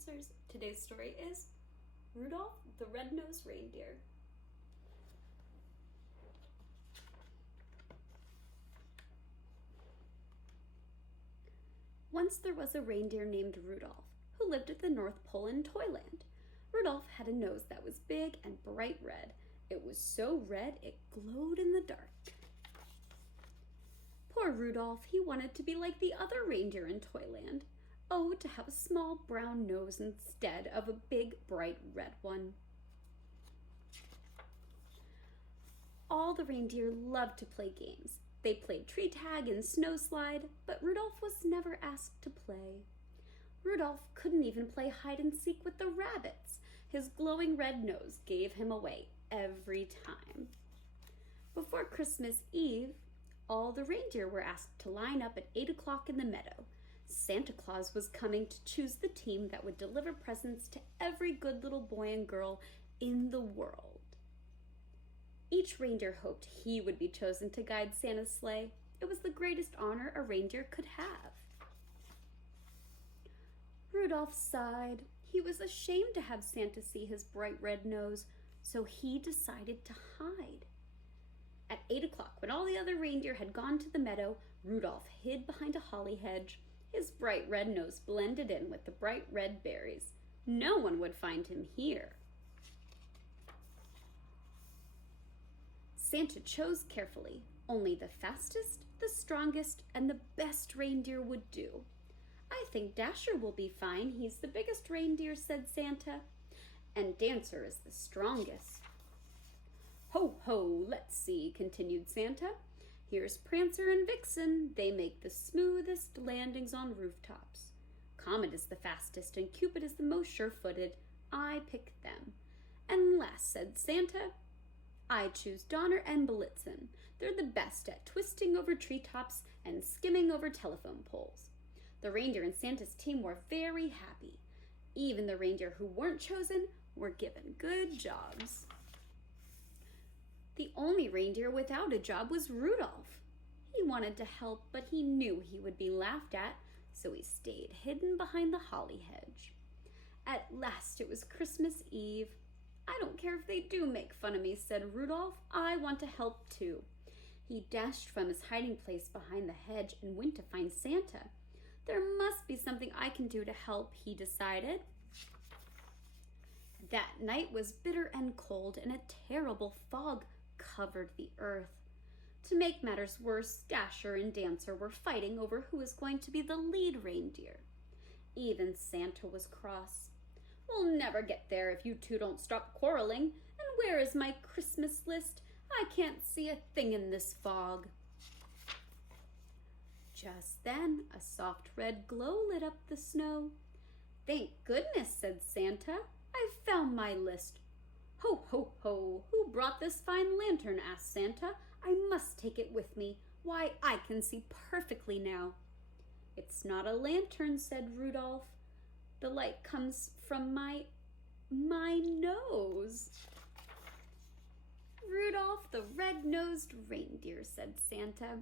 answers. Today's story is Rudolph the Red-Nosed Reindeer. Once there was a reindeer named Rudolph who lived at the North Pole in Toyland. Rudolph had a nose that was big and bright red. It was so red it glowed in the dark. Poor Rudolph, he wanted to be like the other reindeer in Toyland. Oh, to have a small brown nose instead of a big bright red one. All the reindeer loved to play games. They played tree tag and snow slide, but Rudolph was never asked to play. Rudolph couldn't even play hide and seek with the rabbits. His glowing red nose gave him away every time. Before Christmas Eve, all the reindeer were asked to line up at 8 o'clock in the meadow. Santa Claus was coming to choose the team that would deliver presents to every good little boy and girl in the world. Each reindeer hoped he would be chosen to guide Santa's sleigh. It was the greatest honor a reindeer could have. Rudolph sighed. He was ashamed to have Santa see his bright red nose, so he decided to hide. At 8 o'clock, when all the other reindeer had gone to the meadow, Rudolph hid behind a holly hedge. His bright red nose blended in with the bright red berries. No one would find him here. Santa chose carefully. Only the fastest, the strongest, and the best reindeer would do. I think Dasher will be fine. He's the biggest reindeer, said Santa. And Dancer is the strongest. Ho, ho, let's see, continued Santa. Here's Prancer and Vixen. They make the smoothest landings on rooftops. Comet is the fastest, and Cupid is the most sure-footed. I pick them. And last, said Santa, I choose Donner and Blitzen. They're the best at twisting over treetops and skimming over telephone poles. The reindeer in Santa's team were very happy. Even the reindeer who weren't chosen were given good jobs. The only reindeer without a job was Rudolph. He wanted to help, but he knew he would be laughed at, so he stayed hidden behind the holly hedge. At last it was Christmas Eve. I don't care if they do make fun of me, said Rudolph. I want to help too. He dashed from his hiding place behind the hedge and went to find Santa. There must be something I can do to help, he decided. That night was bitter and cold, and a terrible fog covered the earth. To make matters worse, Dasher and Dancer were fighting over who was going to be the lead reindeer. Even Santa was cross. We'll never get there if you two don't stop quarreling. And where is my Christmas list? I can't see a thing in this fog. Just then, a soft red glow lit up the snow. Thank goodness, said Santa. I've found my list. Ho, ho, ho, who brought this fine lantern? Asked Santa. I must take it with me. Why, I can see perfectly now. It's not a lantern, said Rudolph. The light comes from my nose. Rudolph the red-nosed reindeer, said Santa.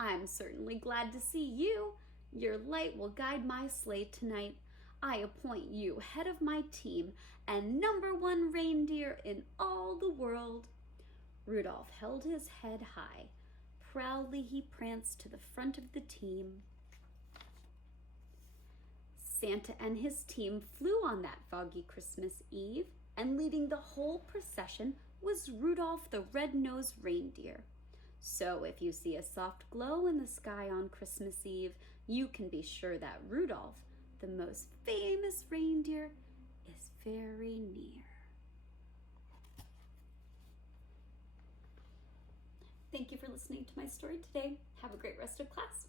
I'm certainly glad to see you. Your light will guide my sleigh tonight. I appoint you head of my team and #1 reindeer in all the world. Rudolph held his head high. Proudly he pranced to the front of the team. Santa and his team flew on that foggy Christmas Eve, and leading the whole procession was Rudolph the red-nosed reindeer. So if you see a soft glow in the sky on Christmas Eve, you can be sure that Rudolph, the most famous reindeer, is very near. Thank you for listening to my story today. Have a great rest of class.